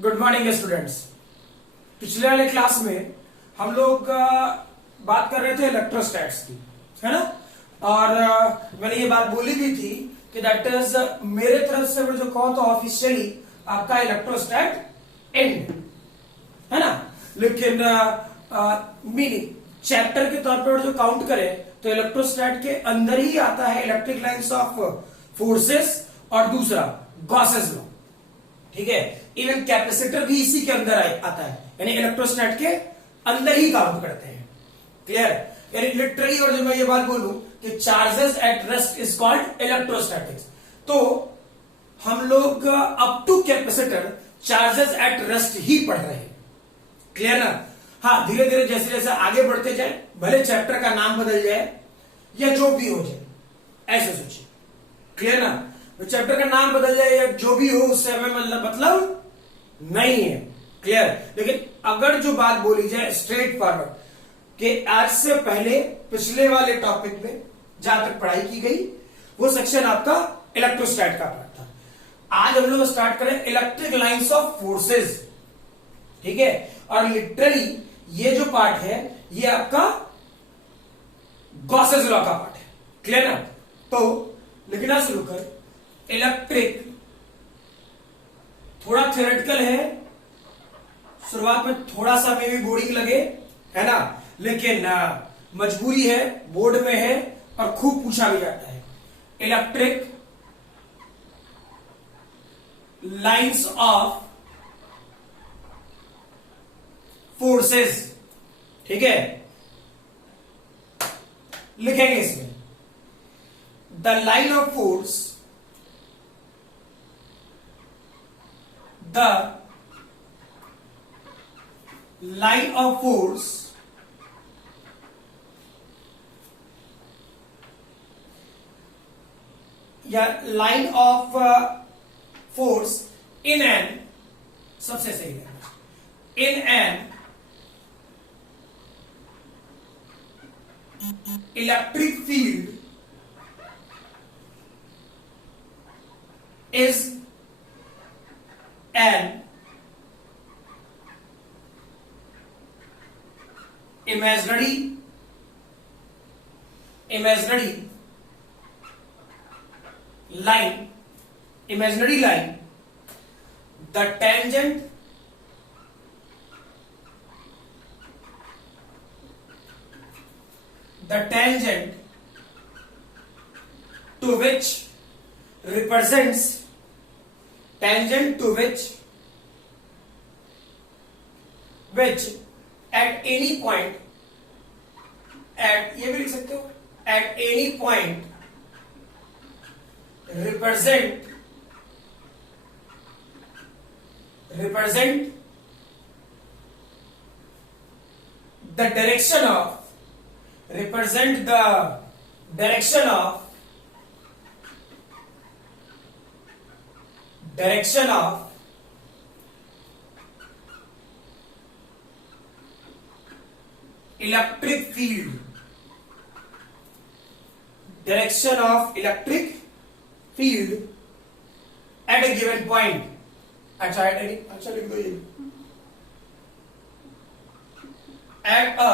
Good morning students. पिछले वाले class में हम लोग बात कर रहे थे इलेक्ट्रोस्टैट्स की, है ना। और मैंने ये बात बोली भी थी कि दैट इज मेरे तरफ से जो कहो तो ऑफिशियली आपका इलेक्ट्रोस्टैट एंड है ना। लेकिन मीनिंग चैप्टर के तौर पर जो काउंट करें तो इलेक्ट्रोस्टैट के अंदर ही आता है इलेक्ट्रिक लाइंस ऑफ फोर्सेस और दूसरा गॉसेस लॉ, ठीक है। इवन कैपेसिटर भी इसी के अंदर आता है, यानी इलेक्ट्रोस्टैट के अंदर ही काउंट करते हैं। क्लियर? यानी लिटरली और जब मैं ये बात बोलूं कि charges at rest is called electrostatics, तो हम लोग up to capacitor charges at rest ही पढ़ रहे हैं। क्लियर ना? हाँ, धीरे धीरे जैसे जैसे आगे बढ़ते जाए, भले चैप्टर का नाम बदल जाए या जो भी हो जाए, ऐसे सोचिए। क्लियर ना? तो चैप्टर का नाम बदल जाए या जो भी हो, उससे हमें मतलब नहीं है। क्लियर? लेकिन अगर जो बात बोली जाए स्ट्रेट फॉरवर्ड कि आज से पहले पिछले वाले टॉपिक में जहां तक पढ़ाई की गई वो सेक्शन आपका इलेक्ट्रोस्टैट का पार्ट था। आज हम लोग स्टार्ट करें इलेक्ट्रिक लाइंस ऑफ फोर्सेस, ठीक है। और लिटरली ये जो पार्ट है ये आपका गॉसेस लॉ का पार्ट है। क्लियर ना? तो लिखना शुरू कर। इलेक्ट्रिक थोड़ा थ्योरेटिकल है, शुरुआत में थोड़ा सा मे भी बोरिंग लगे, है ना, लेकिन मजबूरी है, बोर्ड में है और खूब पूछा भी जाता है। इलेक्ट्रिक लाइंस ऑफ फोर्सेस, ठीक है। लिखेंगे इसमें the line of force, the line of force या line of force in an, सबसे सही है, in an electric field is an imaginary line, the tangent to which represents which at any point, at ये भी लिख सकते हो, at any point represent the direction of electric field, at a given point। अच्छा लिख दो ये, at a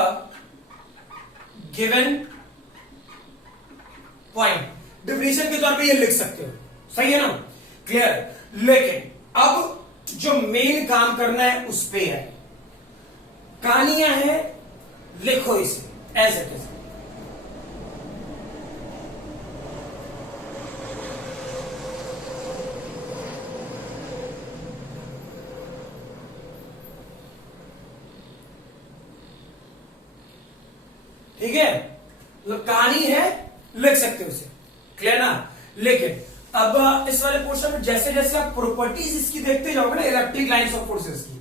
given point। Definition के तौर पे ये लिख सकते हो, सही है ना? क्लियर? लेकिन अब जो मेन काम करना है उस पे है, कहानियां हैं, लिखो इसे एज इट इज। ठीक है, तो कहानी है, लिख सकते हो उसे। क्लियर ना? लेकिन अब इस वाले पोर्शन में जैसे जैसे आप प्रॉपर्टीज इसकी देखते जाओगे ना, इलेक्ट्रिक लाइंस ऑफ फोर्सेस की,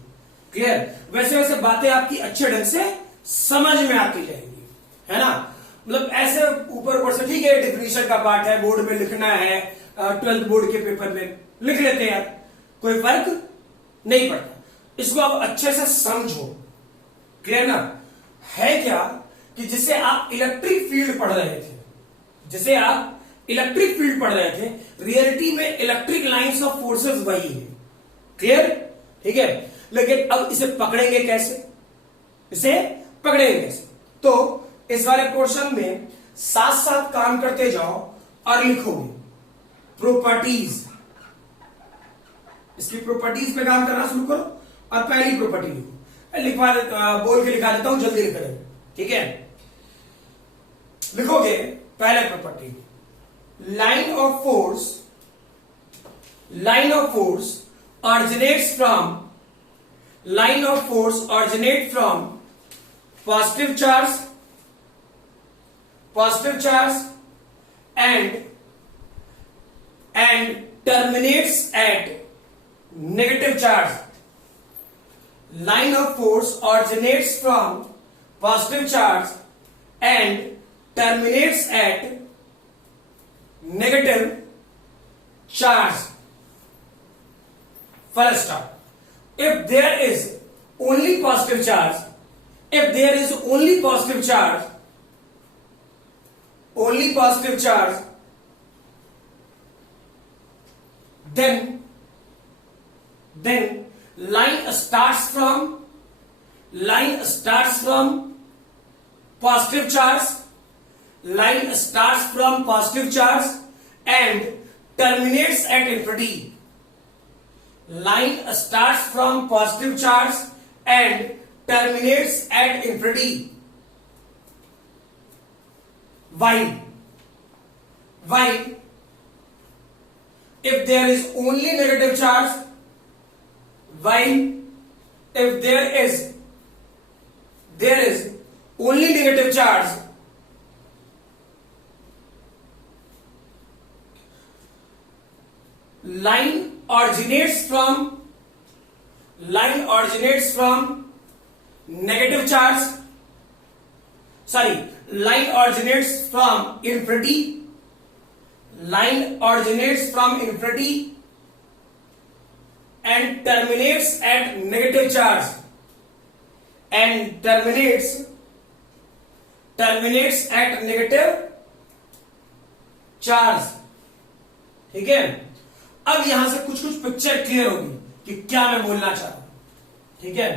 क्लियर, वैसे वैसे बातें आपकी अच्छे ढंग से समझ में आती जाएंगी, है ना। मतलब ऐसे ऊपर से, ठीक है, डिफिनेशन का पार्ट है, बोर्ड में लिखना है, 12th बोर्ड के पेपर में लिख लेते हैं यार, कोई फर्क नहीं पड़ता। इसको आप अच्छे से समझो। क्लियर ना? है क्या कि जिसे आप इलेक्ट्रिक फील्ड पढ़ रहे थे, रियलिटी में इलेक्ट्रिक लाइंस ऑफ फोर्सेस वही है। क्लियर? ठीक है। लेकिन अब इसे पकड़ेंगे कैसे, इसे पकड़ेंगे कैसे? तो इस वाले पोर्शन में साथ साथ काम करते जाओ और लिखोगे प्रॉपर्टीज। इसकी प्रॉपर्टीज पे काम करना शुरू करो और पहली प्रॉपर्टी लिखो। बोल के लिखा देता हूं, जल्दी लिख रहे, ठीक है। लिखोगे पहला property, line of force originates from positive charge and terminates at negative charge. Line of force originates from positive charge and terminates at negative charge. First stop. If there is only positive charge, then line starts from positive charge and terminates at infinity. Line starts from positive charge and terminates at infinity. While if there is only negative charge, only negative charge, line originates from negative charge, line originates from infinity and terminates at negative charge ठीक है। अब यहां से कुछ picture clear होगी कि क्या मैं बोलना चाह रहा हूं, ठीक है।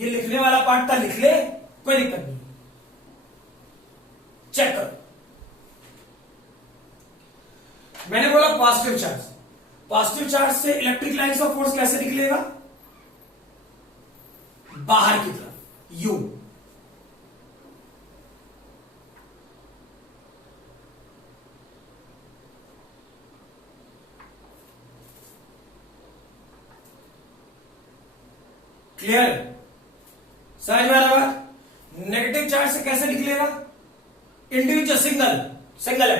ये लिखने वाला पार्ट था, लिख ले, कोई दिक्कत नहीं। चेक करो, मैंने बोला पॉजिटिव चार्ज से इलेक्ट्रिक लाइन्स ऑफ फोर्स कैसे निकलेगा? बाहर की तरफ, यू। क्लियर? समझ में आ रहा है? नेगेटिव चार्ज से कैसे निकलेगा? इंडिविजुअल सिंगल है।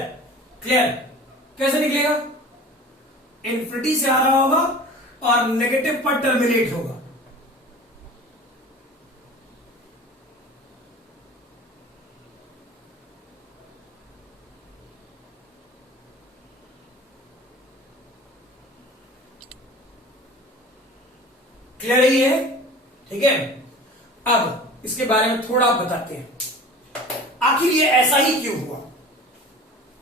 क्लियर? कैसे निकलेगा? इन्फिनिटी से आ रहा होगा और नेगेटिव पर टर्मिनेट होगा। क्लियर ही है? ठीक है। अब इसके बारे में थोड़ा बताते हैं, आखिर ये ऐसा ही क्यों हुआ।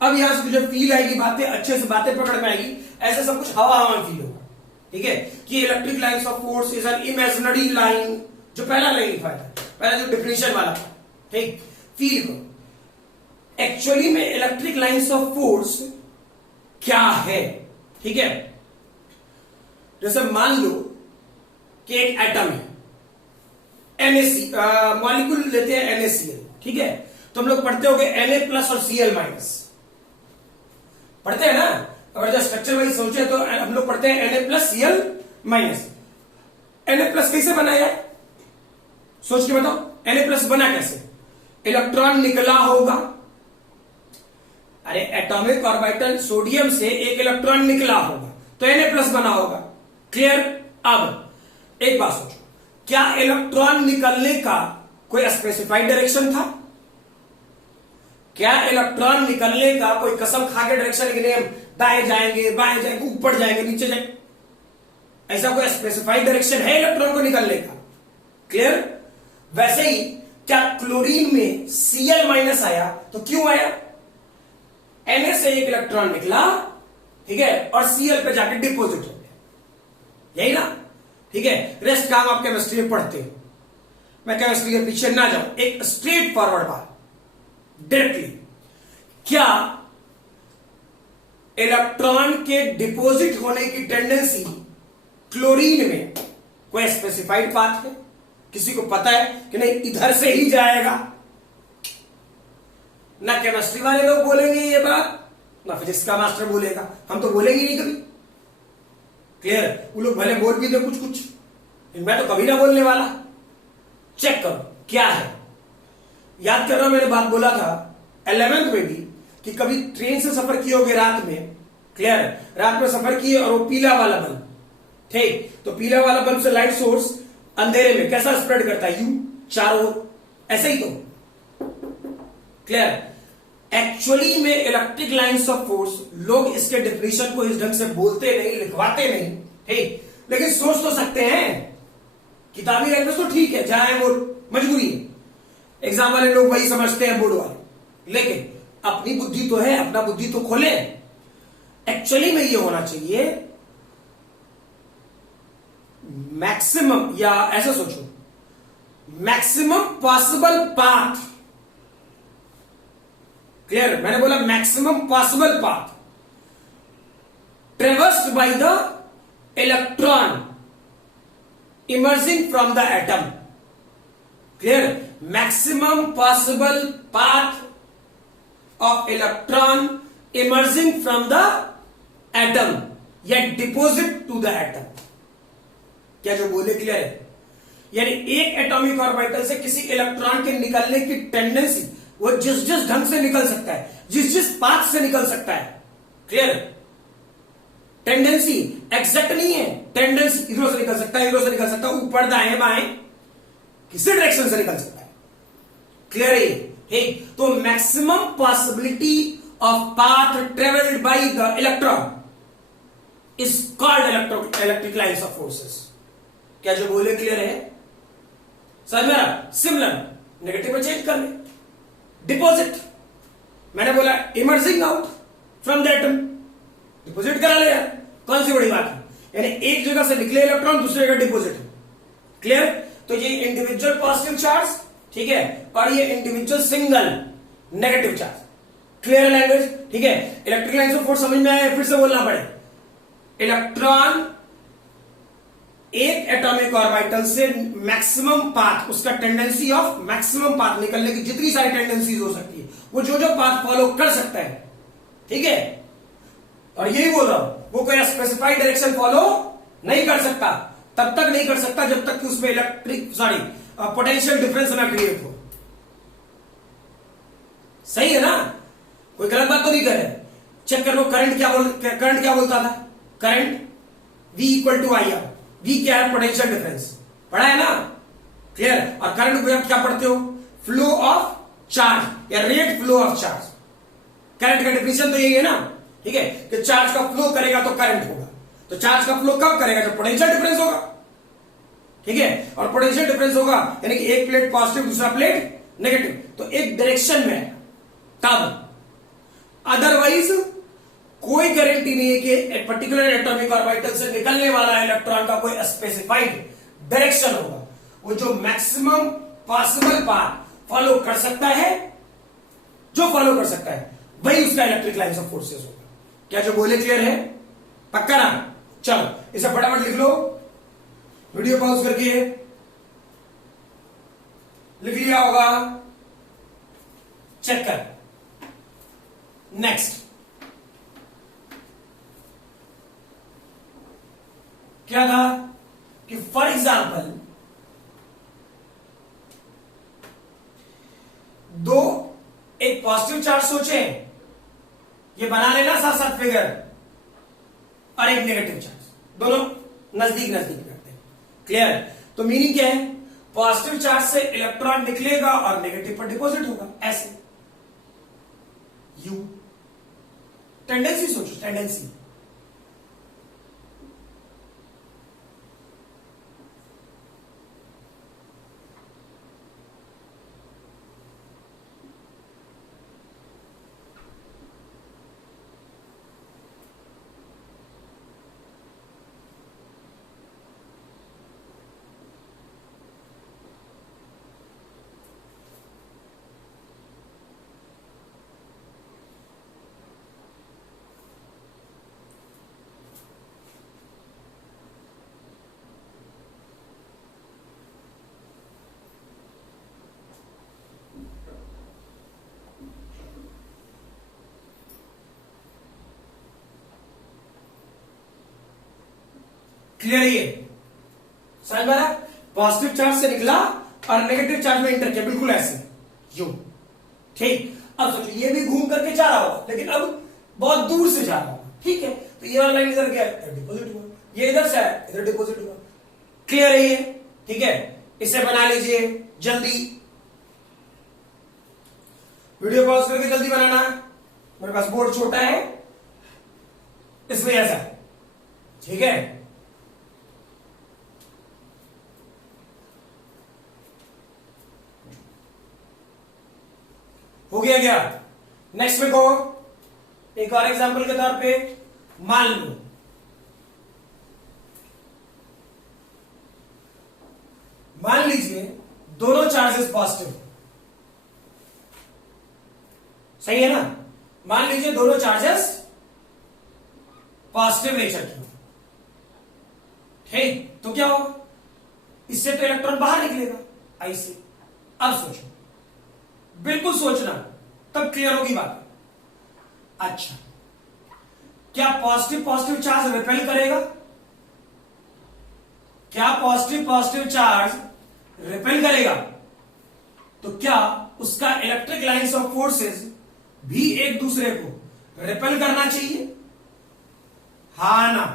अब यहां से तुझे फील आएगी, बातें अच्छे से बातें पकड़ में आएगी, ऐसे सब कुछ हवा में फील होगा, ठीक है। कि electric lines of force is an imaginary line, जो पहला लाइन लिखा था, पहला जो डिफिनेशन वाला था, ठीक। फील करो एक्चुअली में इलेक्ट्रिक लाइन्स ऑफ फोर्स क्या है, ठीक है। जैसे मान लो कि एक एटम है, मॉलिक्यूल लेते हैं NaCl, ठीक है। तो हम लोग पढ़ते होंगे Na+ और Cl-, पढ़ते हैं ना। अगर जब स्ट्रक्चर वाइज सोचे तो हम लोग पढ़ते हैं Na+ Cl-। Na+ कैसे बना है, सोच के बताओ। Na+ बना कैसे? इलेक्ट्रॉन निकला होगा, अरे एटॉमिक ऑर्बिटल सोडियम से एक इलेक्ट्रॉन निकला होगा तो Na+ बना होगा। क्लियर? अब एक बात सोचो, क्या इलेक्ट्रॉन निकलने का कोई स्पेसिफाइड डायरेक्शन था? क्या इलेक्ट्रॉन निकलने का कोई कसम खा के डायरेक्शन कि नहीं हम दाएं जाएंगे, बाएं जाएंगे, ऊपर जाएंगे, नीचे जाएंगे, ऐसा कोई स्पेसिफाइड डायरेक्शन है इलेक्ट्रॉन को निकलने का? क्लियर? वैसे ही क्या क्लोरीन में Cl- आया तो क्यों आया? Na से एक इलेक्ट्रॉन निकला, ठीक है, और Cl पे जाके डिपोजिट हो गया। यही ना, ठीक है। रेस्ट काम आप केमिस्ट्री में पढ़ते हो, मैं केमिस्ट्री के पीछे ना जाऊं, एक स्ट्रेट फॉरवर्ड बात डायरेक्टली, क्या इलेक्ट्रॉन के डिपॉजिट होने की टेंडेंसी क्लोरीन में कोई स्पेसिफाइड पाथ है? किसी को पता है कि नहीं इधर से ही जाएगा? ना केमिस्ट्री वाले लोग बोलेंगे ये बात, ना फिजिक्स का मास्टर बोलेगा, हम तो बोलेंगे नहीं कभी। क्लियर? वो लोग भले बोल भी दे कुछ कुछ, मैं तो कभी ना बोलने वाला। चेक करो क्या है। याद कर रहा हूं, मैंने बात बोला था 11th में भी कि कभी ट्रेन से सफर किए होगे रात में, क्लियर, रात में सफर किए और वो पीला वाला बल्ब, ठीक, तो पीला वाला बल्ब से लाइट सोर्स अंधेरे में कैसा स्प्रेड करता है? यू, चारों ओर, ऐसे ही तो। क्लियर? एक्चुअली में इलेक्ट्रिक लाइंस ऑफ फोर्स, लोग इसके डेफिनेशन को इस ढंग से बोलते नहीं, लिखवाते नहीं, ठीक, लेकिन सोच तो सकते हैं। किताबी लैंग्वेज तो ठीक है, जहां है वो मजबूरी है, एग्जाम वाले लोग वही समझते हैं बोर्ड वाले, लेकिन अपनी बुद्धि तो है, अपना बुद्धि तो खोले। एक्चुअली में ये होना चाहिए मैक्सिमम, या ऐसा सोचो, मैक्सिमम पॉसिबल पाथ। क्लियर? मैंने बोला maximum possible path traversed by the electron emerging from the atom. Clear? Maximum possible path of electron emerging from the atom या डिपोजिट टू द एटम। क्या जो बोले क्लियर है? यानी एक एटॉमिक ऑर्बिटल से किसी इलेक्ट्रॉन के निकलने की टेंडेंसी, वो जिस जिस ढंग से निकल सकता है, जिस जिस पाथ से निकल सकता है। क्लियर? टेंडेंसी एग्जैक्ट नहीं है, टेंडेंसी इधर से निकल सकता है, इधर से निकल सकता है, ऊपर दाएं बाएं किसी डायरेक्शन से निकल सकता है। क्लियर है? तो maximum possibility of path travelled by the electron is called electric lines of forces. क्या जो बोले क्लियर है? समझ में आ रहा? सिमिलर, नेगेटिव में चेंज कर ले। डिपॉजिट, मैंने बोला emerging out from the atom, deposit करा ले यार, कौन सी बड़ी बात है? यानी एक जगह से निकले इलेक्ट्रॉन दूसरी जगह डिपॉजिट है। क्लियर? तो ये इंडिविजुअल पॉजिटिव चार्ज, ठीक है, और ये individual single negative charge. Clear language? ठीक है, इलेक्ट्रिक लाइंस ऑफ फोर्स समझ में आया? फिर से बोलना पड़े, इलेक्ट्रॉन एक एटॉमिक ऑर्बिटल से मैक्सिमम पाथ, उसका टेंडेंसी ऑफ मैक्सिमम पाथ निकलने की जितनी सारी टेंडेंसीज हो सकती है, वो जो जो पाथ फॉलो कर सकता है, ठीक है। और यही बोल रहा हूं, वो कोई स्पेसिफाइड डायरेक्शन फॉलो नहीं कर सकता, तब तक नहीं कर सकता जब तक कि उसमें पोटेंशियल डिफरेंस ना क्रिएट हो। सही है ना? कोई गलत बात तो नहीं कर रहे। चेक कर लो, करंट क्या बोलता था? Current V equal to I R. V क्या है? पोटेंशियल डिफरेंस, पढ़ा है ना? क्लियर? और करंट को आप क्या पढ़ते हो? फ्लो ऑफ चार्ज या rate flow of charge. Current का डेफिनेशन तो यही है ना, ठीक है, कि चार्ज का फ्लो करेगा तो करंट होगा। तो चार्ज का फ्लो कब करेगा? जब पोटेंशियल डिफरेंस होगा, ठीक है। और पोटेंशियल डिफरेंस होगा यानी कि एक प्लेट पॉजिटिव दूसरा प्लेट नेगेटिव, तो एक डायरेक्शन में तब। अदरवाइज कोई गारंटी नहीं है कि एक पर्टिकुलर एटॉमिक ऑर्बिटल से निकलने वाला इलेक्ट्रॉन का कोई स्पेसिफाइड डायरेक्शन होगा। वो जो मैक्सिमम पॉसिबल पाथ फॉलो कर सकता है, जो फॉलो कर सकता है, वही उसका इलेक्ट्रिक लाइंस ऑफ फोर्सेस होगा। क्या जो बोले क्लियर है? पक्का ना? चलो इसे फटाफट लिख लो, वीडियो पॉज करके लिख लिया होगा, चेक कर। नेक्स्ट क्या था कि फॉर एग्जाम्पल दो एक पॉजिटिव चार्ज सोचे, ये बना लेना साथ साथ फिगर, और एक नेगेटिव चार्ज, दोनों नजदीक नजदीक करते हैं। क्लियर? तो मीनिंग क्या है? पॉजिटिव चार्ज से इलेक्ट्रॉन निकलेगा और नेगेटिव पर डिपॉजिट होगा, ऐसे। यू टेंडेंसी सोचो, टेंडेंसी। क्लियर है ये? समझ में आया? पॉजिटिव चार्ज से निकला और नेगेटिव चार्ज में इंटर किया, बिल्कुल ऐसे यूं। ठीक, अब सोचो ये भी घूम करके जा रहा होगा, लेकिन अब बहुत दूर से जा रहा होगा। ठीक है, तो ये वाला लाइन इधर गया, इधर डिपॉजिट हुआ, ये इधर से आया, इधर डिपॉजिट हुआ। क्लियर है ये? ठीक है, इसे बना लीजिए जल्दी, वीडियो पॉज करके जल्दी बनाना। मेरे पास बोर्ड छोटा है इसलिए ऐसा। ठीक है, हो गया क्या? नेक्स्ट में कहो, एक और एग्जांपल के तौर पे मान लीजिए दोनों चार्जेस पॉजिटिव, सही है ना? मान लीजिए दोनों चार्जेस पॉजिटिव नेचर की, ठीक, तो क्या होगा? इससे तो इलेक्ट्रॉन बाहर निकलेगा, आई से। अब सोचो, बिल्कुल सोचना, तब क्लियर होगी बात। अच्छा, क्या पॉजिटिव चार्ज रिपेल करेगा? क्या पॉजिटिव चार्ज रिपेल करेगा? तो क्या उसका इलेक्ट्रिक लाइंस ऑफ फोर्सेस भी एक दूसरे को रिपेल करना चाहिए? हा ना?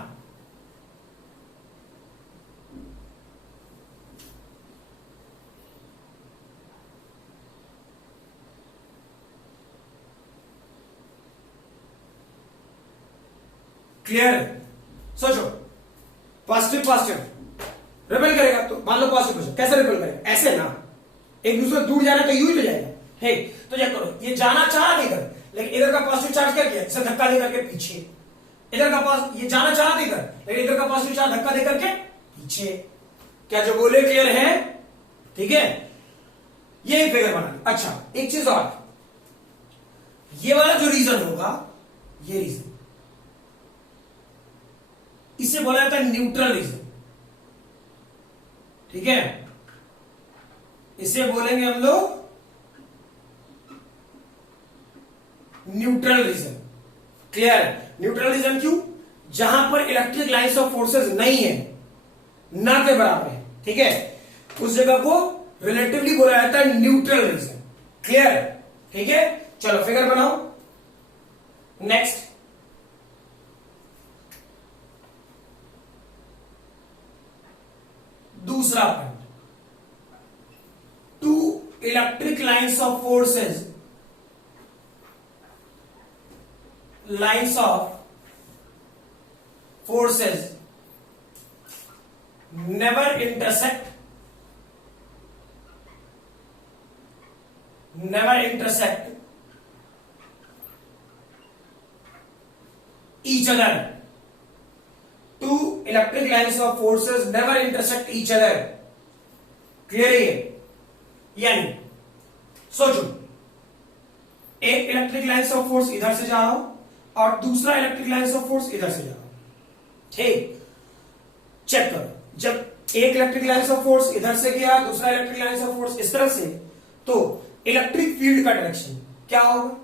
क्लियर है? सोचो, पॉजिटिव रिपेल करेगा, तो मान लो पॉजिटिव, कैसे रिपेल करेगा? ऐसे ना, एक दूसरे दूर जाना तो यूं ही तो जाएगा। है तो क्या करो, ये जाना चाह नहीं कर, लेकिन इधर का पॉजिटिव चार्ज क्या किया? इसे धक्का देकर के पीछे, इधर का ये जाना चाह नहीं कर, लेकिन इधर का पॉजिटिव चार्ज धक्का देकर के पीछे। क्या जो बोले क्लियर है? ठीक है, ये फिगर बना। अच्छा, एक चीज और, ये वाला जो रीजन होगा, ये रीजन, इसे बोला जाता है न्यूट्रल रीजन। ठीक है, इसे बोलेंगे हम लोग neutral region. Clear? Neutral region क्यों? जहां पर इलेक्ट्रिक लाइंस ऑफ फोर्सेस नहीं है, ना के बराबर है। ठीक है, उस जगह को रिलेटिवली बोला जाता है न्यूट्रल रीजन। क्लियर? ठीक है, चलो फिगर बनाओ। नेक्स्ट, दूसरा point, two electric lines of forces, lines of forces never intersect each other. Two electric lines of forces never intersect each other. Clear है? यानी सोचो, एक इलेक्ट्रिक लाइंस ऑफ फोर्स इधर से जा रहा हूं और दूसरा इलेक्ट्रिक लाइंस ऑफ फोर्स इधर से जा रहा हूं। ठीक, चेक करो, जब एक इलेक्ट्रिक लाइंस ऑफ फोर्स इधर से गया, दूसरा इलेक्ट्रिक लाइंस ऑफ फोर्स इस तरह से, तो इलेक्ट्रिक फील्ड का डायरेक्शन क्या होगा?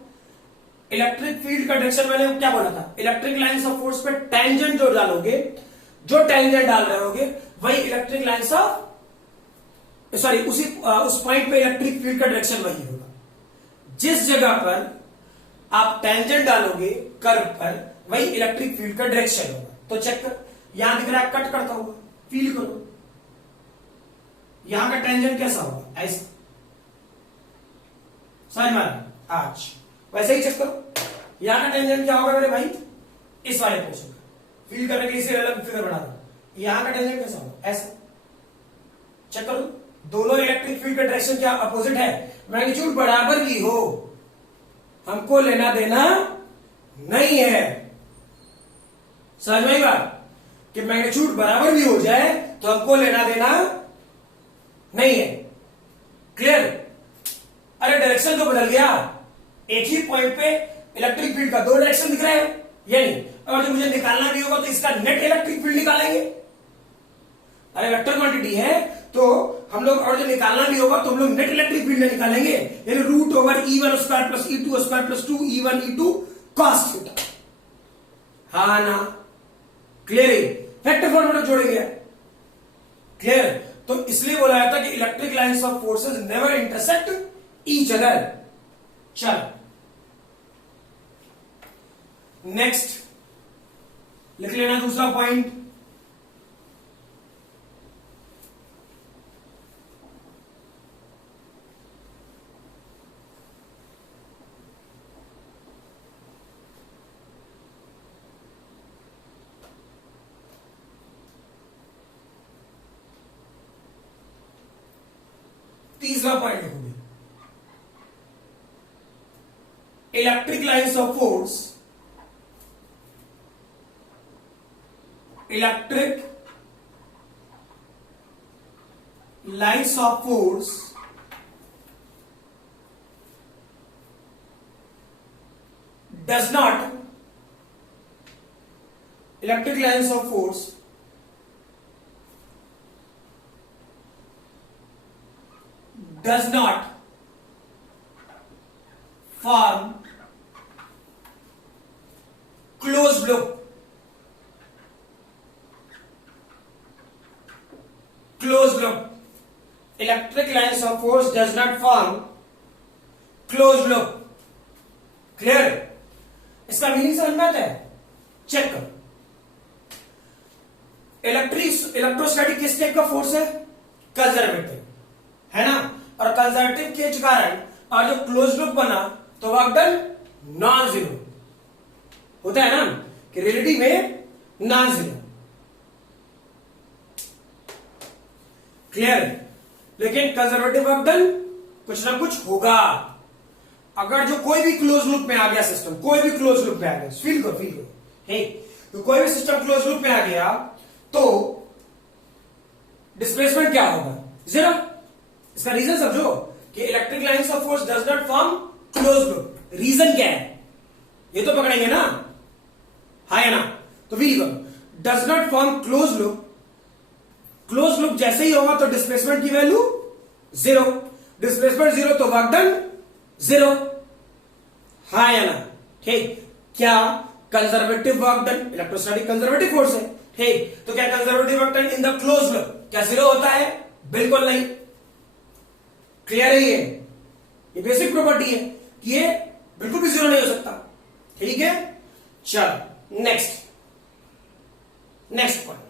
इलेक्ट्रिक फील्ड का डायरेक्शन मैंने क्या बोला था? इलेक्ट्रिक लाइंस ऑफ फोर्स पे टेंजेंट जो डालोगे, जो टेंजेंट डाल रहे होगे, वही इलेक्ट्रिक लाइंस ऑफ सॉरी उस पॉइंट पे इलेक्ट्रिक फील्ड का डायरेक्शन वही होगा। जिस जगह पर आप टेंजेंट डालोगे कर्व पर, वही इलेक्ट्रिक फील्ड का डायरेक्शन होगा। तो चेक कर, यहां दिख रहा है कट करता होगा, फील करो, यहां का टेंजेंट कैसा होगा? ऐसा, समझ में? आज वैसे ही चेक करो, यहां का टेंजेंट क्या होगा मेरे भाई? इस वाले पोर्शन का फील करने के लिए इसे अलग फिगर बना दो। यहां का टेंजेंट कैसा होगा? ऐसा। चेक करो, दोनों इलेक्ट्रिक फील्ड का डायरेक्शन क्या अपोजिट है, मैग्नीट्यूड बराबर भी हो, हमको लेना देना नहीं है। समझ में आई बात? कि मैग्नीट्यूड बराबर भी हो जाए तो हमको लेना देना नहीं है। क्लियर? अरे डायरेक्शन तो बदल गया, एक ही पॉइंट पे इलेक्ट्रिक फील्ड का दो डायरेक्शन दिख रहे हैं, यानी अगर जो मुझे निकालना भी होगा तो इसका नेट इलेक्ट्रिक फील्ड निकालेंगे। अरे वेक्टर क्वांटिटी है तो हम लोग, और जो निकालना भी होगा तो हम लोग नेट इलेक्ट्रिक फील्ड निकालेंगे, यानी root over E1 square plus E2 square plus 2 E1 E2 cos theta. हाँ ना? क्लियर है? वेक्टर फॉर्मेट में जोड़ेंगे। क्लियर? तो इसलिए बोला जाता है कि electric lines of forces never intersect each other. चल नेक्स्ट लिख लेना दूसरा पॉइंट। तीसरा पॉइंट लिखोगे, electric lines of force, electric lines of force does not, electric lines of force does not form closed loop, closed loop, electric lines of force does not form closed loop। Clear? इसका meaning समझ में आता है? Check करो। Electrostatic किस type का force है? Conservative, है ना? और कंजर्वेटिव के कारण और जो क्लोज लूप बना तो वर्क डन नॉन जीरो होता है ना, कि रिलेटिव में नॉन जीरो। क्लियर? लेकिन कंजर्वेटिव वर्क डन कुछ ना कुछ होगा। अगर जो कोई भी क्लोज लूप में आ गया सिस्टम, कोई भी क्लोज लूप में आ गया, फील करो, तो कोई भी सिस्टम क्लोज लूप में आ गया तो डिस्प्लेसमेंट क्या होगा? जीरो। इसका रीजन समझो कि electric lines of force does not form close loop. Reason क्या है ये तो पकड़ेंगे ना, हाँ या ना? तो फील करो, does not form close loop. Close loop जैसे ही होगा तो डिस्प्लेसमेंट की वैल्यू जीरो, डिस्प्लेसमेंट जीरो तो वर्क डन जीरो, हाँ या ना? ठीक। क्या conservative work done, electrostatic conservative force है, ठीक। तो क्या conservative work done in the close loop क्या जीरो होता है? बिल्कुल नहीं। क्लियर है? ये बेसिक प्रॉपर्टी है कि ये बिल्कुल भी जीरो नहीं हो सकता। ठीक है, चलो नेक्स्ट पॉइंट।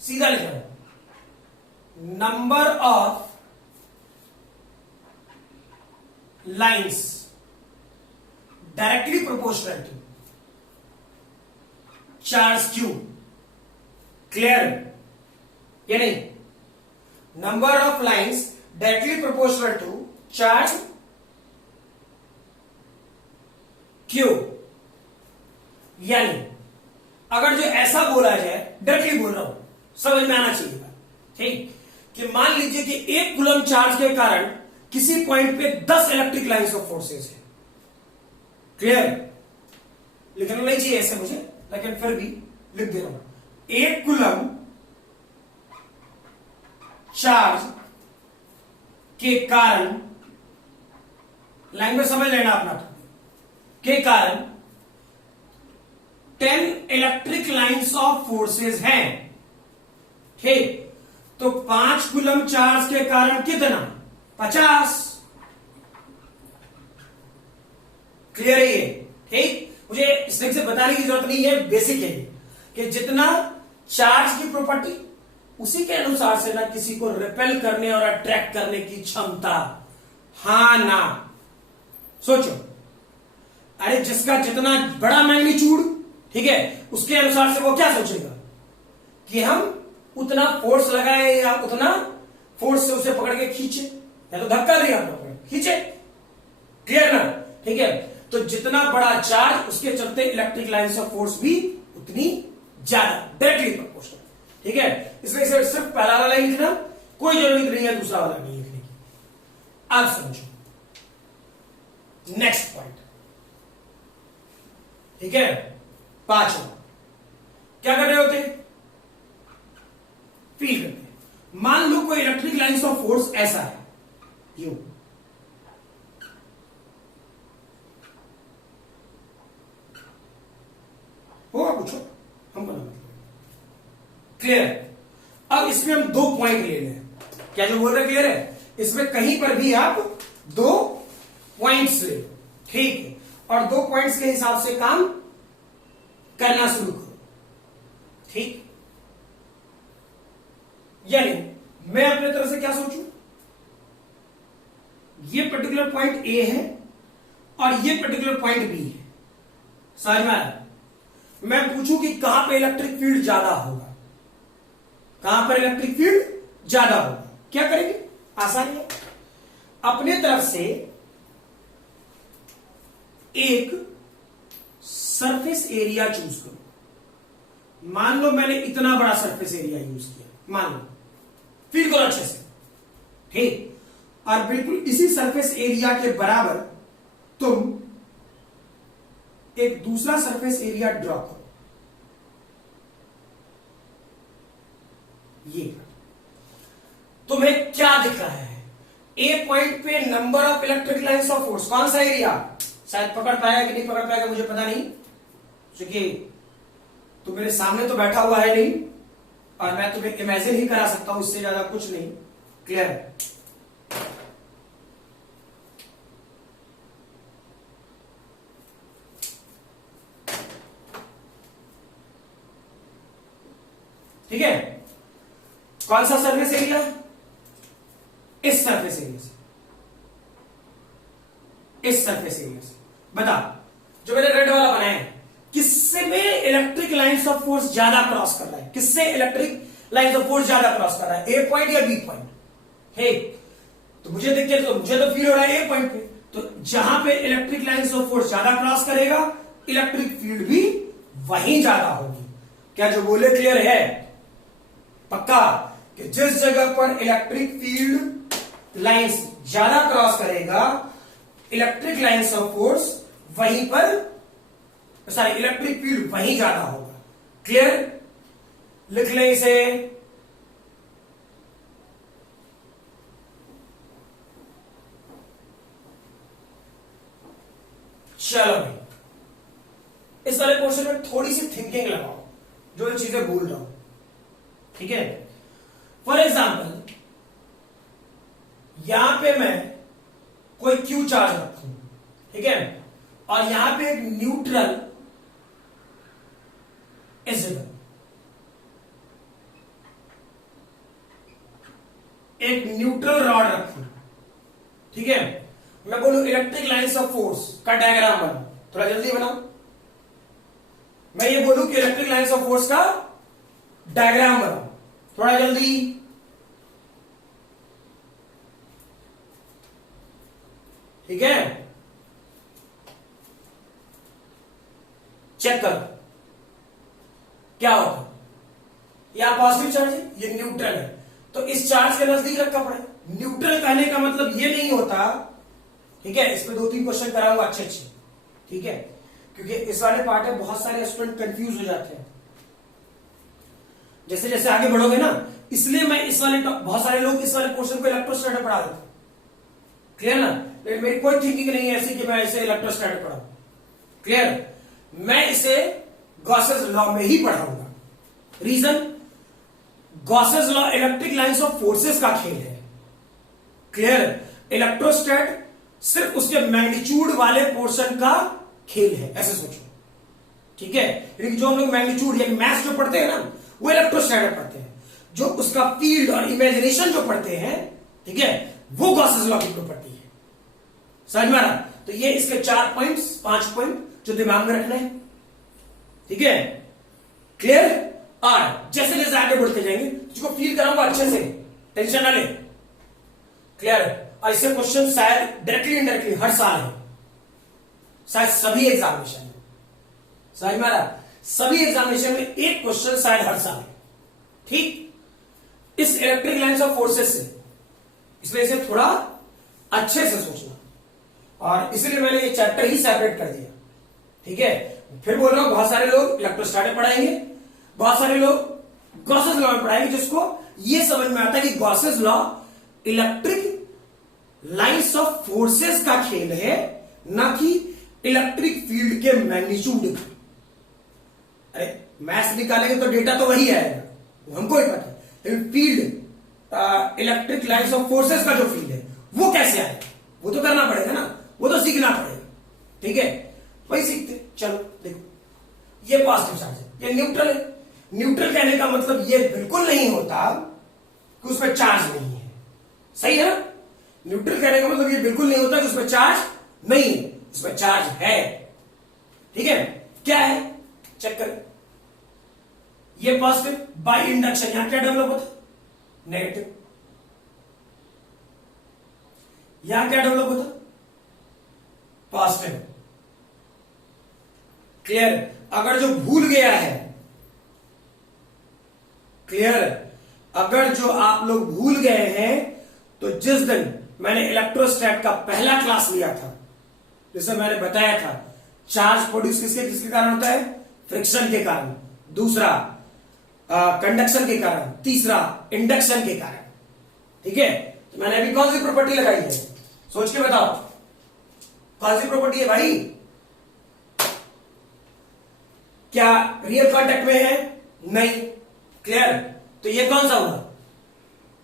सीधा लिखा है, number of lines directly proportional to charge q. Clear? ये नहीं, number of lines directly proportional to charge q. यानी अगर जो ऐसा बोला जाए, डायरेक्टली बोल रहा हूं, समझ में आना चाहिए, ठीक, कि मान लीजिए कि एक कूलम चार्ज के कारण किसी पॉइंट पे 10 इलेक्ट्रिक लाइंस ऑफ फोर्सेस है। क्लियर? लिखना नहीं चाहिए ऐसे मुझे, लेकिन फिर भी लिख दे रहा हूं। एक कूलम चार्ज के कारण, लैंग्वेज समझ लेना अपना, के कारण 10 इलेक्ट्रिक लाइंस ऑफ फोर्सेस हैं। ठीक, तो 5 कूलम चार्ज के कारण कितना? 50। क्लियर है ये? ठीक, मुझे इसमें से बताने की जरूरत नहीं है, बेसिक है ये, कि जितना चार्ज की प्रॉपर्टी उसी के अनुसार से ना किसी को रिपेल करने और अट्रैक्ट करने की क्षमता। हाँ ना? सोचो, अरे जिसका जितना बड़ा मैग्नीट्यूड, ठीक है, उसके अनुसार से वो क्या सोचेगा कि हम उतना फोर्स लगाए या उतना फोर्स से उसे पकड़ के खींचे, या तो धक्का दिया खींचे। क्लियर ना? ठीक है, तो जितना बड़ा चार्ज उसके चलते इलेक्ट्रिक लाइंस ऑफ फोर्स भी उतनी ज्यादा, डायरेक्टली प्रोपोर्शनल। ठीक है, इसलिए सिर्फ पहला वाला ही लिखना, कोई जरूरत नहीं है दूसरा वाला नहीं लिखने की। अब समझो नेक्स्ट पॉइंट। ठीक है, 5वां क्या कर रहे होते? फील करते हैं। मान लो कोई इलेक्ट्रिक लाइंस ऑफ फोर्स ऐसा है, यू, क्लियर? अब इसमें हम 2 पॉइंट ले लें, क्या जो बोल रहे क्लियर है? इसमें कहीं पर भी आप 2 पॉइंट्स ले, ठीक है, और 2 पॉइंट्स के हिसाब से काम करना शुरू करो, ठीक? यानी मैं अपने तरफ से क्या सोचूं, ये पर्टिकुलर पॉइंट ए है और ये पर्टिकुलर पॉइंट बी है, समझ में आया? मैं पूछूं कि कहां पे इलेक्ट्रिक फील्ड ज्यादा होगा, कहां पर इलेक्ट्रिक फील्ड ज्यादा होगा, क्या करेंगे? आसान है, अपने तरफ से एक सरफेस एरिया चूज करो। मान लो मैंने इतना बड़ा सरफेस एरिया यूज किया, मान लो, फील करो अच्छे से, ठीक? और बिल्कुल इसी सरफेस एरिया के बराबर तुम एक दूसरा सरफेस एरिया ड्रॉ करो, ये तुम्हें क्या दिख रहा है? ए पॉइंट पे number of electric lines of force, कौन सा एरिया? शायद पकड़ पाएगा कि नहीं पकड़ पाएगा मुझे पता नहीं, क्योंकि तो मेरे सामने तो बैठा हुआ है नहीं, और मैं तुम्हें इमेजिन ही करा सकता हूं, इससे ज्यादा कुछ नहीं। क्लियर है? ठीक है, कौन सा सरफेस एरिया? इस सरफेस एरिया से, इस सरफेस एरिया से बता, जो मैंने रेड वाला बनाया है, किससे में इलेक्ट्रिक लाइंस ऑफ फोर्स ज्यादा क्रॉस कर रहा है? किससे इलेक्ट्रिक लाइंस ऑफ फोर्स ज्यादा क्रॉस कर रहा है, ए पॉइंट या बी पॉइंट? ठीक, तो मुझे देखिए, तो मुझे तो फील हो रहा है ए पॉइंट पे, तो जहां पे इलेक्ट्रिक लाइंस ऑफ फोर्स ज्यादा क्रॉस करेगा, इलेक्ट्रिक फील्ड भी वहीं ज्यादा होगी। क्या जो बोले क्लियर है? पक्का कि जिस जगह पर इलेक्ट्रिक फील्ड लाइंस ज्यादा क्रॉस करेगा, इलेक्ट्रिक लाइंस ऑफ फोर्स वहीं पर, सॉरी, इलेक्ट्रिक फील्ड वहीं ज्यादा होगा। क्लियर? लिख लें इसे, चलो भाई, इस वाले पोर्शन में थोड़ी सी थिंकिंग लगाओ, जो ये चीजें बोल रहा हूं, ठीक है? फॉर एग्जाम्पल, यहां पे मैं कोई क्यू चार्ज रखूं, ठीक है, और यहां पे एक न्यूट्रल इज एक न्यूट्रल रॉड रखूं, ठीक है, मैं बोलूं इलेक्ट्रिक लाइंस ऑफ फोर्स का डायग्राम बनाओ, थोड़ा जल्दी बनाओ। मैं ये बोलूं कि इलेक्ट्रिक लाइंस ऑफ फोर्स का डायग्राम बनाओ, थोड़ा जल्दी। ठीक है, चेक करो क्या होगा। यहां पॉजिटिव चार्ज है, ये न्यूट्रल है, तो इस चार्ज के नजदीक रखा पड़े। न्यूट्रल कहने का मतलब ये नहीं होता, ठीक है, इसमें 2-3 क्वेश्चन कराऊंगा अच्छे अच्छे, ठीक है, क्योंकि इस वाले पार्ट में बहुत सारे स्टूडेंट कंफ्यूज हो जाते हैं। जैसे जैसे आगे बढ़ोगे ना, इसलिए मैं इस वाले, बहुत सारे लोग इस वाले पोर्शन को इलेक्ट्रोस्टैटिक पढ़ा देते। क्लियर ना? लेकिन मेरी कोई थिंकिंग नहीं है ऐसी कि मैं इसे इलेक्ट्रोस्टैटिक पढ़ाऊं। क्लियर? मैं इसे गॉसेस लॉ में ही पढ़ाऊंगा। Reason, Gauss's law electric lines of forces का खेल है। क्लियर? इलेक्ट्रोस्टैट सिर्फ उसके मैग्नीट्यूड वाले पोर्शन का खेल है, ऐसे सोचो, ठीक है? लेकिन जो हम लोग मैग्नीट्यूड या मैथ्स जो पढ़ते हैं ना, वो इलेक्ट्रोस्टैटिक पढ़ते हैं। जो उसका फील्ड और इमेजिनेशन जो पढ़ते हैं, ठीक है, वो गॉसेस लॉ की प्रॉपर्टी है। समझ में आ रहा? तो ये इसके 4 पॉइंट्स, 5 पॉइंट जो दिमाग में रखना है, ठीक है? क्लियर? और जैसे जैसे आगे बढ़ते जाएंगे, इसको फील कराऊंगा अच्छे से, टेंशन ना ले। क्लियर? और इससे क्वेश्चन शायद डायरेक्टली इनडायरेक्टली हर साल है, शायद सभी एग्जामिनेशन में। समझ में आ रहा? सभी एग्जामिनेशन में एक क्वेश्चन शायद हर साल है, ठीक? इस इलेक्ट्रिक लाइंस ऑफ फोर्सेस से, इसलिए इसे थोड़ा अच्छे से सोचना, और इसलिए मैंने ये चैप्टर ही सेपरेट कर दिया, ठीक है? फिर बोल रहा हूं, बहुत सारे लोग इलेक्ट्रोस्टैटिक पढ़ाएंगे, बहुत सारे लोग गॉसेस लॉ में पढ़ाएंगे, जिसको ये समझ में आता है कि Gauss's law electric lines of forces का खेल है, ना कि इलेक्ट्रिक फील्ड के मैग्नीट्यूड का। अरे मैथ्स निकालेंगे तो डेटा तो वही आएगा, वो हमको ही पता है, लेकिन field electric lines of forces का जो फील्ड है वो कैसे आए, वो तो करना पड़ेगा ना, वो तो सीखना पड़ेगा। ठीक है, वही सीखते। चलो देखो, ये पॉजिटिव चार्ज है, ये न्यूट्रल है। न्यूट्रल कहने का मतलब ये बिल्कुल नहीं होता कि उसमें चार्ज नहीं है, सही है ना। न्यूट्रल कहने का मतलब ये बिल्कुल नहीं होता कि उसमें चार्ज नहीं है, उसमें चार्ज है। ठीक है, क्या है चेक करें। ये पॉजिटिव, बाय इंडक्शन यहां क्या डेवलप होता, नेगेटिव। यहां क्या डेवलप होता, पॉजिटिव। क्लियर। अगर जो भूल गया है, क्लियर, अगर जो आप लोग भूल गए हैं, तो जिस दिन मैंने इलेक्ट्रोस्टैट का पहला क्लास लिया था, जिसे मैंने बताया था चार्ज प्रोड्यूस किसके किसके कारण होता है, फ्रिक्शन के कारण, दूसरा कंडक्शन के कारण, तीसरा इंडक्शन के कारण। ठीक है, तो मैंने अभी कौन सी प्रॉपर्टी लगाई है, सोच के बताओ कौन सी प्रॉपर्टी है भाई। क्या रियल कांटेक्ट में है, नहीं। क्लियर, तो ये कौन सा हुआ,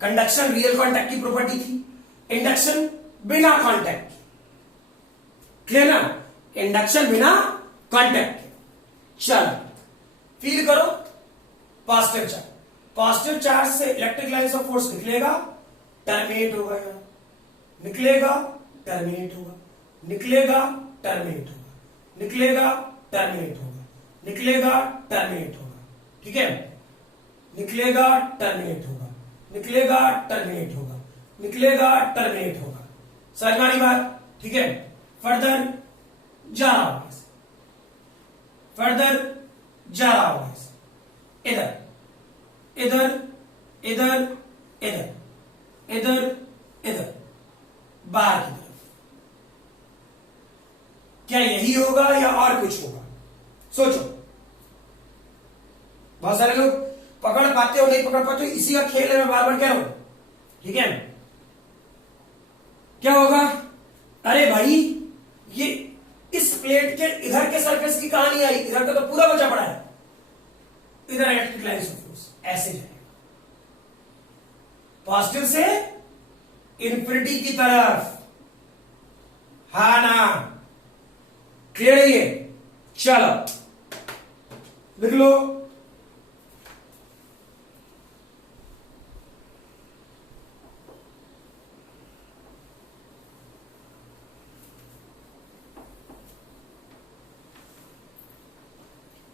कंडक्शन रियल कांटेक्ट की प्रॉपर्टी थी, इंडक्शन बिना कांटेक्ट की। क्लियर ना, इंडक्शन बिना कांटेक्ट के। चलो फील करो पॉजिटिव चार्ज, पॉजिटिव चार्ज से इलेक्ट्रिक लाइन्स ऑफ फोर्स निकलेगा, टर्मिनेट होगा, यहां निकलेगा, टर्मिनेट होगा, निकलेगा, टर्मिनेट होगा, निकलेगा, टर्मिनेट होगा, निकलेगा, टर्मिनेट होगा। ठीक है, निकलेगा, टर्मिनेट होगा, निकलेगा, टर्मिनेट होगा, निकलेगा, टर्मिनेट होगा। समझ में आ रही बात। ठीक है, फर्दर जा रहा होगा, फर्दर जा रहा होगा, इधर इधर इधर इधर इधर इधर बाहर की तरफ। क्या यही होगा या और कुछ होगा, सोचो। बहुत सारे लोग पकड़ पाते हो नहीं पकड़ पाते हो, इसी का खेल है, मैं बार बार कह रहा हूं। ठीक है, क्या होगा, अरे भाई ये इस प्लेट के इधर के सरफेस की कहानी आई, इधर का तो पूरा बचा पड़ा है, इधर इलेक्ट्रिक लाइन्स ऑफ फोर्स ऐसे जाएगा पॉजिटिव से इन्फिनिटी की तरफ, हा ना। क्लियर है ये, चलो लिख लो।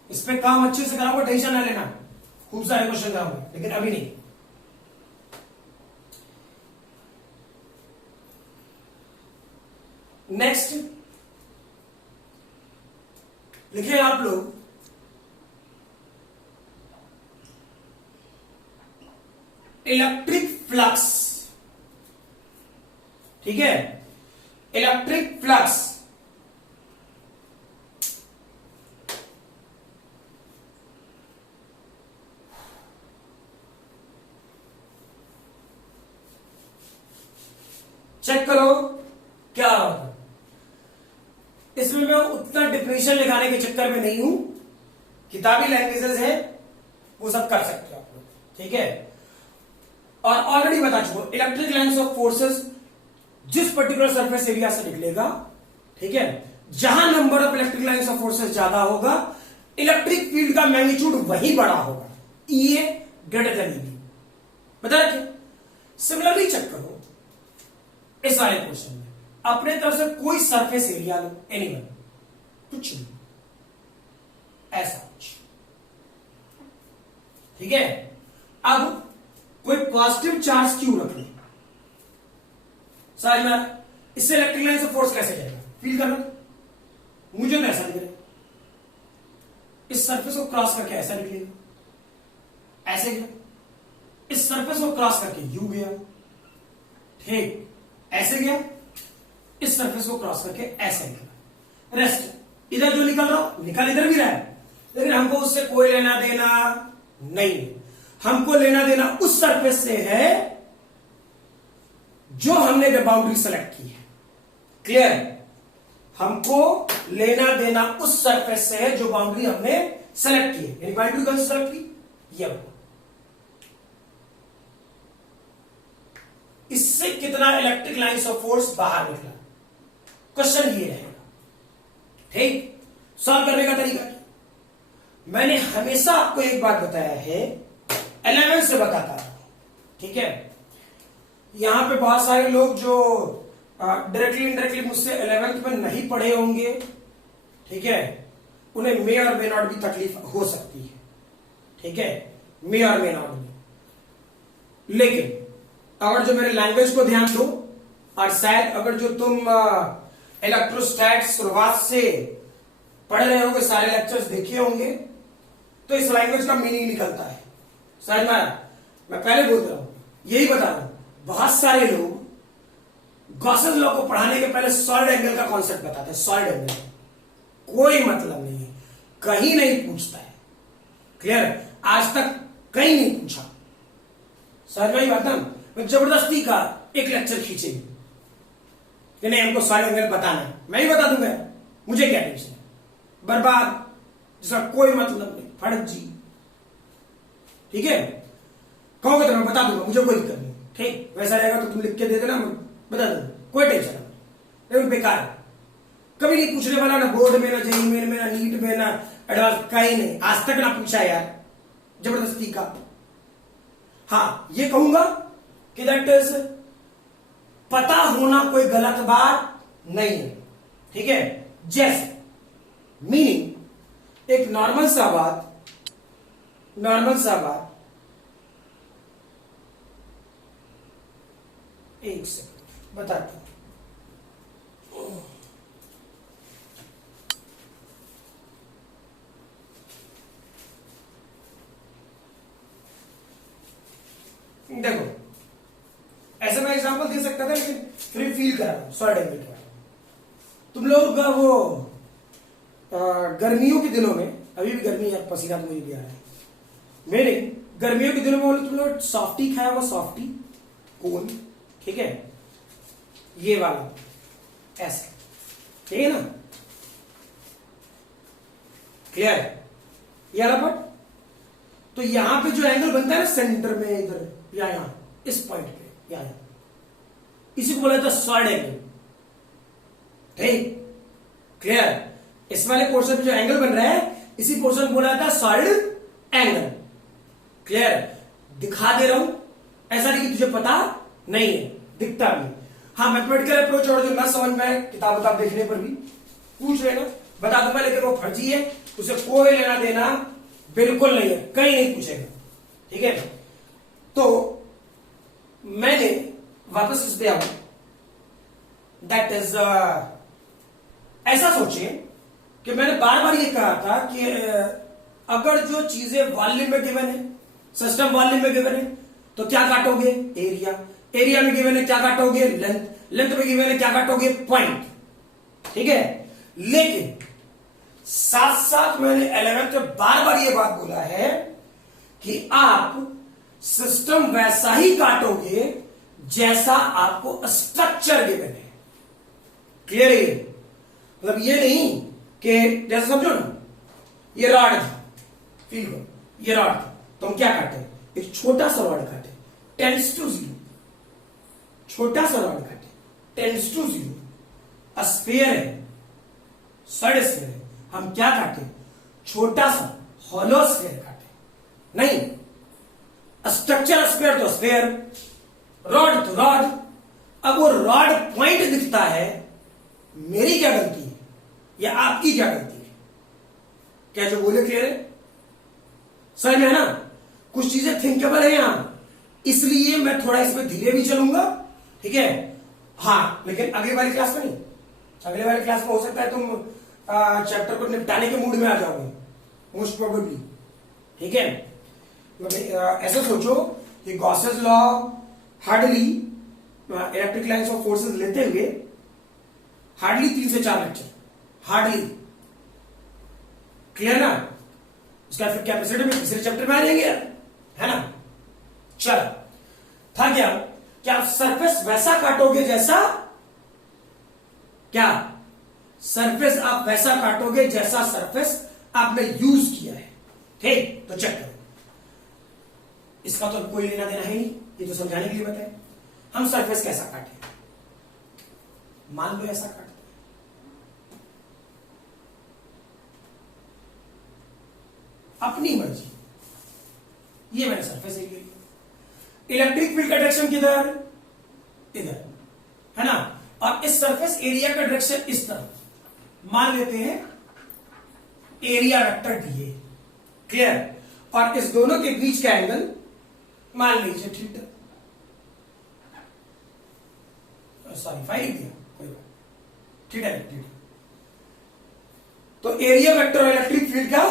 इस पे काम अच्छे से कराऊंगा, टेंशन ना लेना, खूब सारे क्वेश्चन कराऊंगा, लेकिन अभी नहीं। नेक्स्ट लिखे आप लोग, इलेक्ट्रिक फ्लक्स। ठीक है, इलेक्ट्रिक फ्लक्स चेक करो क्या होगा। इसमें मैं उतना डिफिनेशन लगाने के चक्कर में नहीं हूं, किताबी लैंग्वेजेस है वो सब कर सकते हो आप लोग। ठीक है, और ऑलरेडी बता चुका, इलेक्ट्रिक लाइन्स ऑफ फोर्सेस जिस पर्टिकुलर सरफेस एरिया से निकलेगा, ठीक है, जहां number of electric lines of forces ज्यादा होगा, इलेक्ट्रिक फील्ड का मैग्नीट्यूड वही बड़ा होगा, E ग्रेटर देन EB। बता रखे। सिमिलरली चेक करो इस वाले क्वेश्चन में, अपने तरफ से कोई सरफेस एरिया लो, एनीवन, कुछ नहीं, ऐसा कुछ। ठीक है, अब कोई पॉजिटिव चार्ज क्यों रख लो, समझ में, इससे इलेक्ट्रिक लाइन से फोर्स कैसे जाएगा, फील करना। मुझे तो ऐसा दिख रहा है, इस सरफेस को क्रॉस करके ऐसा निकलेगा, ऐसे गया, इस सरफेस को क्रॉस करके यू गया, ठीक, ऐसे गया, इस सरफेस को क्रॉस करके ऐसे निकला। रेस्ट इधर जो निकल रहा निकल इधर भी रहा है, लेकिन हमको उससे कोई लेना देना नहीं, हमको लेना देना उस सरफेस से है जो हमने बाउंड्री सेलेक्ट की है। क्लियर, हमको लेना देना उस सरफेस से है जो बाउंड्री हमने सेलेक्ट की है। यानी बाउंड्री कौन सी सेलेक्ट की, ये इससे कितना इलेक्ट्रिक लाइंस ऑफ फोर्स बाहर निकला। क्वेश्चन ये रहेगा, ठीक। सॉल्व करने का तरीका क्या? मैंने हमेशा आपको एक बात बताया है, 11 से बताता रहा, ठीक है। यहां पे बहुत सारे लोग जो डायरेक्टली इनडायरेक्टली मुझसे 11th में नहीं पढ़े होंगे, ठीक है, उन्हें मे और मे नॉट भी तकलीफ हो सकती है, ठीक है, मे और मे नॉट भी। लेकिन अगर जो मेरे लैंग्वेज को ध्यान दो, और शायद अगर जो तुम इलेक्ट्रोस्टैट्स शुरुआत से पढ़ रहे होगे, सारे लेक्चर्स देखे होंगे, तो इस लैंग्वेज का मीनिंग निकलता है। समझ में आया? मैं पहले बोल रहा हूं, यही बता रहा हूं, बहुत सारे लोग गॉसेस लॉ को पढ़ाने के पहले सॉलिड एंगल का कॉन्सेप्ट बताते हैं। सॉलिड एंगल कोई मतलब नहीं है, कहीं नहीं पूछता है, क्लियर? आज तक कहीं नहीं पूछा। समझ में आई बात ना? मैं जबरदस्ती का एक लेक्चर खींचेगी कि नहीं हमको सॉलिड एंगल बताना है, मैं ही बता दूंगा, मुझे क्या टेंशन है, बर्बाद, जिसका कोई मतलब नहीं, फर्जी, ठीक है। कहोगे तो मैं बता दूंगा, मुझे कोई दिक्कत नहीं, ठीक। वैसा रहेगा तो तुम लिख के दे देना, मैं बता दूंगा, कोई टेंशन नहीं, लेकिन बेकार है, कभी नहीं पूछने वाला, ना बोर्ड में, ना जेईई में, ना नीट में, ना एडवांस, कहीं नहीं, आज तक ना पूछा यार, जबरदस्ती का। हाँ, ये कहूंगा कि दैट इज, पता होना कोई गलत बात नहीं है, ठीक है। जैसे मीनिंग, एक नॉर्मल सा बात, एक सेकंड बताता हूं। देखो, ऐसे मैं एग्जांपल दे सकता था, लेकिन फिर फील करा सॉलिड एंगल के बारे में। तुम लोग वो गर्मियों के दिनों में, अभी भी गर्मी है, पसीना तो मुझे भी आ रहा है, मेरे गर्मियों के दिनों में बोले तुम लोग सॉफ्टी खाया हुआ, सॉफ्टी कोन, ठीक है, ये वाला ऐसे, ठीक है ना, क्लियर है ये वाला पार्ट। तो यहां पे जो एंगल बनता है ना सेंटर में, इधर या यहां इस पॉइंट पे, या इसी को बोला जाता है सॉलिड एंगल, ठीक, क्लियर। इस वाले पोर्शन पे जो एंगल बन रहा है, इसी पोर्शन को बोला जाता है सॉलिड एंगल, क्लियर। दिखा दे रहा हूं, ऐसा नहीं कि तुझे पता नहीं है, दिखता भी। हाँ, मैथमेटिकल अप्रोच और जो ना समझ में आए, किताब देखने पर भी पूछ लेना, बता दूंगा, लेकिन वो फर्जी है, उसे कोई लेना देना बिल्कुल नहीं है, कहीं नहीं पूछेगा, ठीक है। तो मैंने वापस इस पे आऊं, दैट इज, ऐसा सोचिए कि मैंने बार बार ये कहा था कि अगर जो चीजें वॉल्यूम में गिवन है, सिस्टम वॉल्यूम में गिवन है, तो क्या काटोगे? एरिया। एरिया में गिवन है, क्या काटोगे? लेंथ। लेंथ में गिवन है, क्या काटोगे? पॉइंट, ठीक है। लेकिन साथ साथ मैंने 11th में बार बार ये बात बोला है कि आप सिस्टम वैसा ही काटोगे जैसा आपको स्ट्रक्चर गिवन है, क्लियर है? मतलब ये नहीं कि जैसे समझो ना, ये रॉड था, फील करो, ये रॉड था, तो हम क्या काटे? एक छोटा सा रॉड काटे, टेंड्स टू 0, छोटा सा रॉड काटे, टेंड्स टू 0। स्फीयर है, सॉलिड स्फीयर है, हम क्या काटे? छोटा सा हॉलो स्फीयर काटे, नहीं, स्ट्रक्चर स्फीयर तो स्फीयर, रॉड तो रॉड। अब वो रॉड पॉइंट दिखता है, मेरी क्या गलती है या आपकी क्या गलती है? क्या जो बोले क्लियर है? समझ में है ना? कुछ चीजें थिंकेबल है यहां, इसलिए मैं थोड़ा इसमें धीरे भी चलूंगा, ठीक है। हाँ, लेकिन अगली वाली क्लास में नहीं, अगले वाली क्लास में हो सकता है तुम चैप्टर को निपटाने के मूड में आ जाओगे, मोस्ट प्रोबेबली, ठीक है। ऐसा सोचो कि Gauss's law hardly electric lines of forces लेते हुए हार्डली 3 से 4 लेक्चर, हार्डली, क्लियर ना? उसका फिर कैपेसिटी में तीसरे चैप्टर में आ जाएंगे यार, है ना? चलो, था क्या आप सरफेस वैसा काटोगे जैसा, क्या सरफेस आप वैसा काटोगे जैसा सरफेस आपने यूज किया है, ठीक? तो चेक करो, इसका तो कोई लेना देना है नहीं, ये तो समझाने के लिए बताया। हम सरफेस कैसा काटें? मान लो ऐसा काटते हैं, अपनी मर्जी, ये मैंने सरफेस एरिया लिया। इलेक्ट्रिक फील्ड का डायरेक्शन किधर? इधर, है ना। और इस सरफेस एरिया का डायरेक्शन इस तरफ, मान लेते हैं एरिया वेक्टर डीए, क्लियर। और इस दोनों के बीच का एंगल मान लीजिए थीटा, सॉरी फाइव दिया, कोई बात, थीटा थीटा। तो एरिया वेक्टर और इलेक्ट्रिक फील्ड का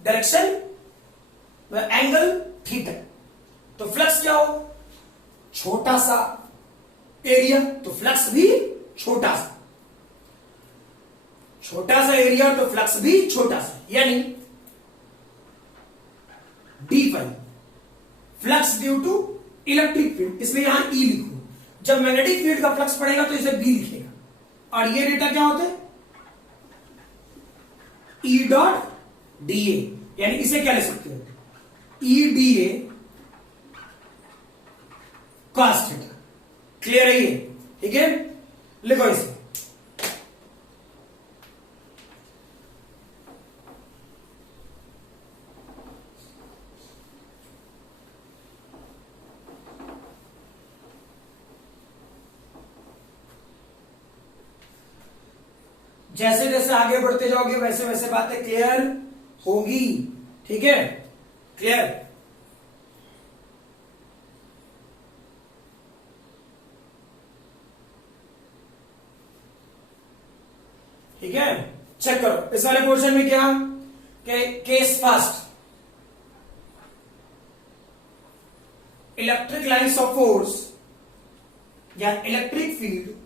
डायरेक्शन एंगल थीटा, तो फ्लक्स क्या हो? छोटा सा एरिया तो फ्लक्स भी छोटा सा, छोटा सा एरिया तो फ्लक्स भी छोटा सा, यानी d phi flux due to electric field, इसलिए यहां ई लिखो। जब मैग्नेटिक फील्ड का फ्लक्स पड़ेगा तो इसे बी लिखेगा। और ये डेटा क्या होता है? ई डॉट डी ए, यानी इसे क्या ले सकते हो? E D A cos theta. Clear है ये? ठीक है, लिखो इसे। जैसे जैसे आगे बढ़ते जाओगे वैसे वैसे बातें क्लियर होगी, ठीक है, क्लियर। ठीक है, चेक करो इस वाले पोर्शन में क्या case first, electric lines of force या इलेक्ट्रिक फील्ड,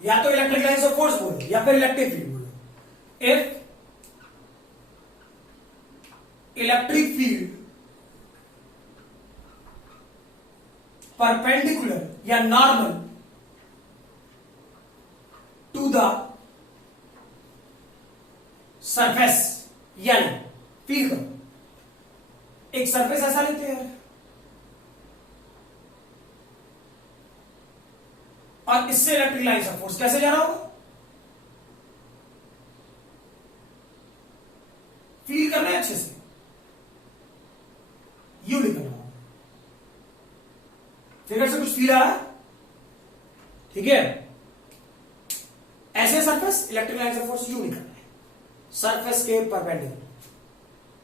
या तो इलेक्ट्रिक लाइन्स ऑफ फोर्स बोलो या फिर इलेक्ट्रिक फील्ड बोलो। इफ इलेक्ट्रिक फील्ड परपेंडिकुलर या नॉर्मल टू द सरफेस, यानी फील करो, एक सरफेस ऐसा लेते हैं और इससे इलेक्ट्रिक लाइन्स ऑफ फोर्स कैसे जा रहा होगा? फील करना है अच्छे से, यू लिखना होगा। फिगर से कुछ फील आ रहा है? ठीक है, ऐसे surface electric lines of force you निकलना है, सरफेस के परपेंडिकुलर।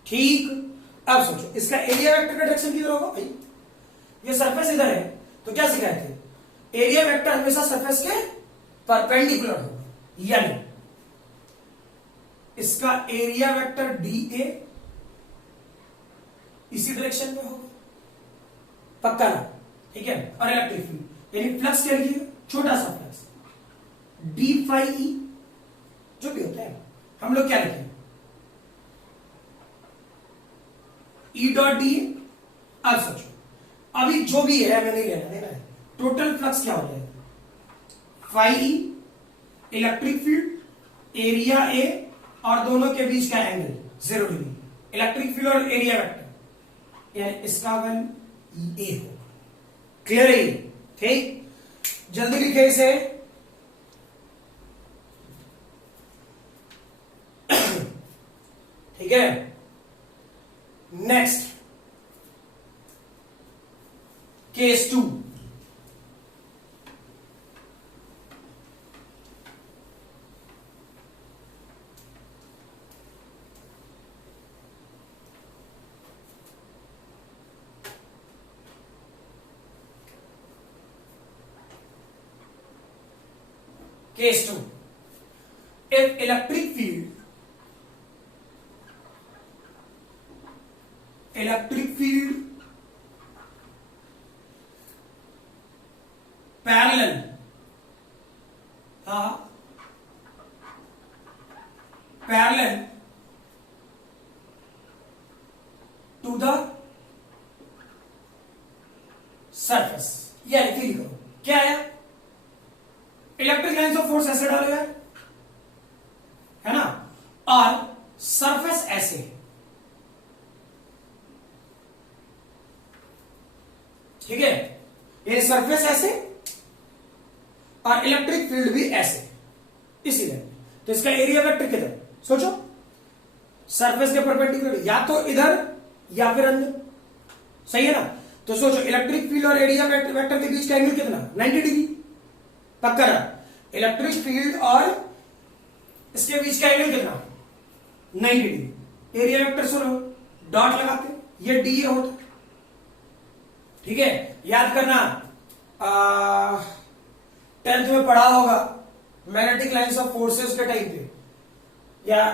ठीक, अब सोचो इसका एरिया वेक्टर का डायरेक्शन किधर होगा भाई? ये सरफेस इधर है तो क्या सिखाए थे? एरिया वेक्टर हमेशा सरफेस के परपेंडिकुलर होगा, यानी इसका एरिया वेक्टर डी ए इसी डायरेक्शन में होगा, पक्का ना? ठीक है, और इलेक्ट्रिक फील्ड यानी फ्लक्स क्या लिखिएगा? छोटा सा फ्लक्स डी फाई ई, जो भी होता है हम लोग क्या लिखेंगे? ई डॉट डी। अब सोचो, अभी जो भी है हमें नहीं लेना देना है, टोटल फ्लक्स क्या हो जाएगा? Phi E, electric field, area A और दोनों के बीच का एंगल 0 डिग्री, इलेक्ट्रिक फील्ड और एरिया वेक्टर, यानी इसका वैल्यू ए होगा। क्लियर है? ठीक, जल्दी लिखे इसे। ठीक है, next case 2, case 2, if electric field parallel parallel to the surface, यानी फील करो क्या है? इलेक्ट्रिक लाइन्स ऑफ फोर्स ऐसे डाले हुए है ना, और सरफेस ऐसे है, ठीक है, ये सरफेस ऐसे और इलेक्ट्रिक फील्ड भी ऐसे, इसी तरह। तो इसका एरिया वेक्टर किधर, सोचो, सरफेस के परपेंडिकुलर, या तो इधर या फिर अंदर, सही है ना। तो सोचो इलेक्ट्रिक फील्ड और एरिया वेक्टर के बीच का एंगल कितना, 90 डिग्री, पक्का ना। इलेक्ट्रिक फील्ड और इसके बीच का एंगल कितना, 90 डिग्री। एरिया वेक्टर सुनो, डॉट लगाते, ये डी ए होता, ठीक है। याद करना, 10th में पढ़ा होगा मैग्नेटिक लाइंस ऑफ फोर्सेस के टाइम पे, या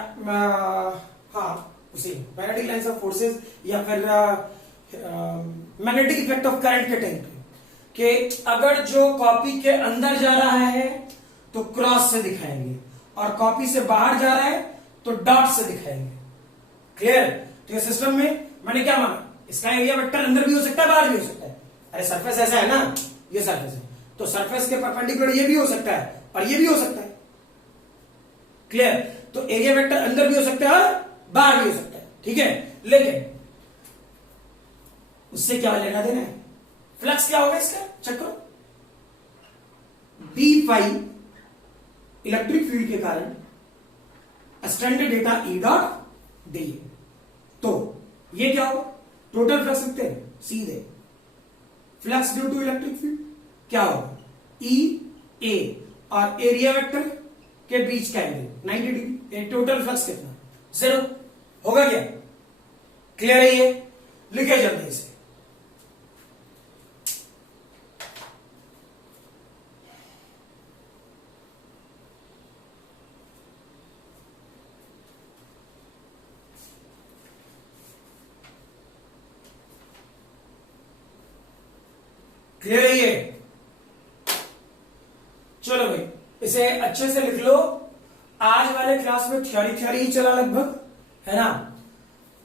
हाँ उसी मैग्नेटिक लाइंस ऑफ फोर्सेस, या फिर मैग्नेटिक इफेक्ट ऑफ करंट के टाइम पे, कि अगर जो कॉपी के अंदर जा रहा है तो क्रॉस से दिखाएंगे, और कॉपी से बाहर जा रहा है तो डॉट से दिखाएंगे। क्लियर। तो ये सिस्टम में मैंने क्या माना, इसका एरिया वेक्टर अंदर भी हो सकता है, बाहर भी हो सकता है। अरे सरफेस ऐसा है ना, ये सरफेस है, तो सरफेस के परपेंडिकुलर ये भी हो सकता है और ये भी हो सकता है। क्लियर। तो एरिया वेक्टर अंदर भी हो सकता है और बाहर भी हो सकता है, ठीक है। लेकिन उससे क्या लेना देना है, फ्लक्स क्या होगा इसका, चेक करो। बी फाई इलेक्ट्रिक फील्ड के कारण standard data E dot d, तो ये क्या होगा, टोटल फ्लक्स लिखते हैं सीधे, flux due to electric field क्या होगा, ई ए, और एरिया वेक्टर के बीच का एंगल 90 डिग्री। टोटल फ्लक्स कितना, 0 होगा क्या। क्लियर है ये, लिखे जल्दी इसे। क्लियर है ये, चलो भाई इसे अच्छे से लिख लो। आज वाले क्लास में थ्योरी ही चला लगभग, है ना।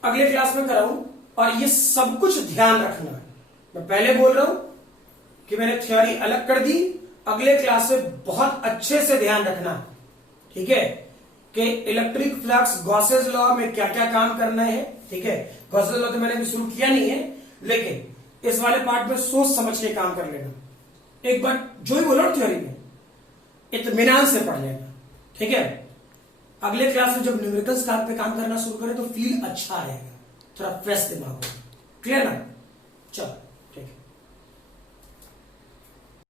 अगले क्लास में कराऊं, और ये सब कुछ ध्यान रखना है। मैं पहले बोल रहा हूं कि मैंने थ्योरी अलग कर दी, अगले क्लास में बहुत अच्छे से ध्यान रखना, ठीक है, कि इलेक्ट्रिक फ्लक्स गॉसेस लॉ में क्या क्या काम करना है, ठीक है। गॉसेस लॉ तो मैंने अभी शुरू किया नहीं है, लेकिन इस वाले पार्ट में सोच समझ के काम कर लेना। एक बार जो ही बोलो थ्योरी में इत्मीनान से पढ़ लेना, ठीक है। अगले क्लास में जब न्यूमेरिकल्स पे काम करना शुरू करें तो फील अच्छा रहेगा, थोड़ा फ्रेश दिमाग होगा। क्लियर ना, चलो।